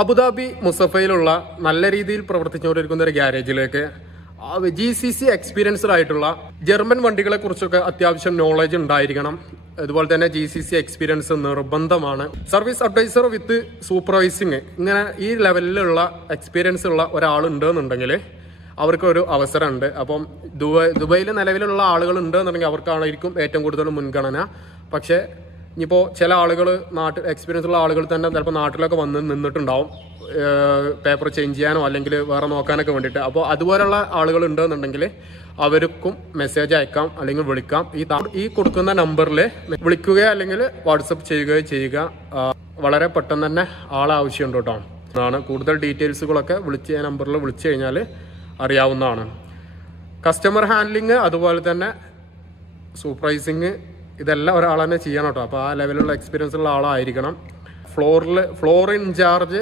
Abu Dhabi മുസഫയിലുള്ള നല്ല രീതിയിൽ പ്രവർത്തിച്ചുകൊണ്ടിരിക്കുന്ന ഒരു ഗ്യാരേജിലേക്ക് GCC എക്സ്പീരിയൻസ്ഡ് ആയിട്ടുള്ള ജർമ്മൻ വണ്ടികളെ കുറിച്ചൊക്കെ അത്യാവശ്യം നോളജ് ഉണ്ടായിരിക്കണം. അതുപോലെ തന്നെ GCC എക്സ്പീരിയൻസ് നിർബന്ധമാണ്. സർവീസ് അഡ്വൈസർ വിത്ത് സൂപ്പർവൈസിങ് ഇങ്ങനെ ഈ ലെവലിലുള്ള എക്സ്പീരിയൻസ് ഉള്ള ഒരാളുണ്ടെന്നുണ്ടെങ്കിൽ അവർക്ക് ഒരു അവസരമുണ്ട്. അപ്പം ദുബൈയിൽ നിലവിലുള്ള ആളുകൾ ഉണ്ടെന്നുണ്ടെങ്കിൽ അവർക്കായിരിക്കും ഏറ്റവും കൂടുതൽ മുൻഗണന. പക്ഷേ ഇനിയിപ്പോൾ ചില ആളുകൾ എക്സ്പീരിയൻസ് ഉള്ള ആളുകൾ തന്നെ ചിലപ്പോൾ നാട്ടിലൊക്കെ വന്ന് നിന്നിട്ടുണ്ടാവും പേപ്പർ ചേഞ്ച് ചെയ്യാനോ അല്ലെങ്കിൽ വേറെ നോക്കാനൊക്കെ വേണ്ടിയിട്ട്. അപ്പോൾ അതുപോലുള്ള ആളുകൾ ഉണ്ടെന്നുണ്ടെങ്കിൽ അവർക്കും മെസ്സേജ് അയക്കാം അല്ലെങ്കിൽ വിളിക്കാം. ഈ കൊടുക്കുന്ന നമ്പറിൽ വിളിക്കുകയോ അല്ലെങ്കിൽ വാട്സപ്പ് ചെയ്യുകയോ ചെയ്യുക. വളരെ പെട്ടെന്ന് തന്നെ ആളെ ആവശ്യമുണ്ട് കേട്ടോ. അതാണ് കൂടുതൽ ഡീറ്റെയിൽസുകളൊക്കെ നമ്പറിൽ വിളിച്ചു കഴിഞ്ഞാൽ അറിയാവുന്നതാണ്. കസ്റ്റമർ ഹാൻഡ്ലിങ് അതുപോലെ തന്നെ സൂപ്പർവൈസിങ് ഇതെല്ലാം ഒരാൾ തന്നെ ചെയ്യണം കേട്ടോ. അപ്പോൾ ആ ലെവലുള്ള എക്സ്പീരിയൻസ് ഉള്ള ആളായിരിക്കണം. Floor in charge